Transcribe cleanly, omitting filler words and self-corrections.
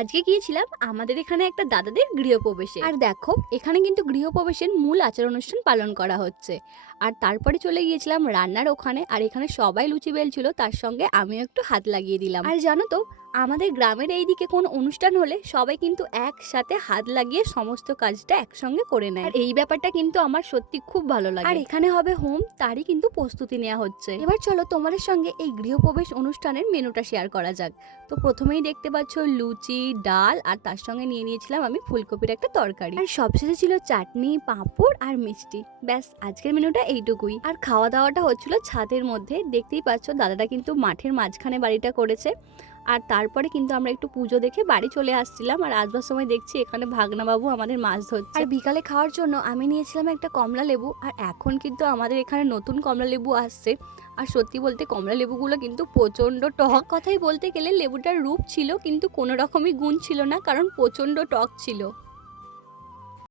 আজকে গিয়েছিলাম আমাদের এখানে একটা দাদাদের গৃহপ্রবেশে। আর দেখো এখানে কিন্তু গৃহপ্রবেশের মূল আচার অনুষ্ঠান পালন করা হচ্ছে। আর তারপরে চলে গিয়েছিলাম রান্নার ওখানে, আর এখানে সবাই লুচি বেলছিল, তার সঙ্গে আমিও একটু হাত লাগিয়ে দিলাম। আর জানো তো, আমাদের গ্রামের এইদিকে কোনো অনুষ্ঠান হলে সবাই কিন্তু একসাথে হাত লাগিয়ে সমস্ত কাজটা একসঙ্গে করে নেয়। আর এই ব্যাপারটা কিন্তু আমার সত্যি খুব ভালো লাগে। আর এখানে হবে হোম, তারই কিন্তু প্রস্তুতি নেওয়া হচ্ছে। এবার চলো তোমাদের সঙ্গে এই গৃহপ্রবেশ অনুষ্ঠানের মেনুটা শেয়ার করা যাক। তো প্রথমেই দেখতে পাচ্ছ লুচি, ডাল, আর তার সঙ্গে নিয়ে নিয়েছিলাম আমি ফুলকপির একটা তরকারি। আর সবশেষে ছিল চাটনি, পাঁপড় আর মিষ্টি। ব্যাস, আজকের মেনুটা এইটুকুই। আর খাওয়া দাওয়াটা হচ্ছিল ছাদের মধ্যে। দেখতেই পাচ্ছ দাদাটা কিন্তু মাঠের মাঝখানে বাড়িটা করেছে। আর তারপরে কিন্তু আমরা একটু পুজো দেখে বাড়ি চলে আসছিলাম। আর আসবার সময় দেখছি এখানে ভাগনাবাবু আমাদের মাছ ধরছে। আর বিকালে খাওয়ার জন্য আমি নিয়েছিলাম একটা কমলা লেবু। আর এখন কিন্তু আমাদের এখানে নতুন কমলা লেবু আসছে। আর সত্যি বলতে কমলা লেবুগুলো কিন্তু প্রচণ্ড টক। কথাই বলতে গেলে লেবুটার রূপ ছিল, কিন্তু কোনো রকমই গুণ ছিল না, কারণ প্রচণ্ড টক ছিল।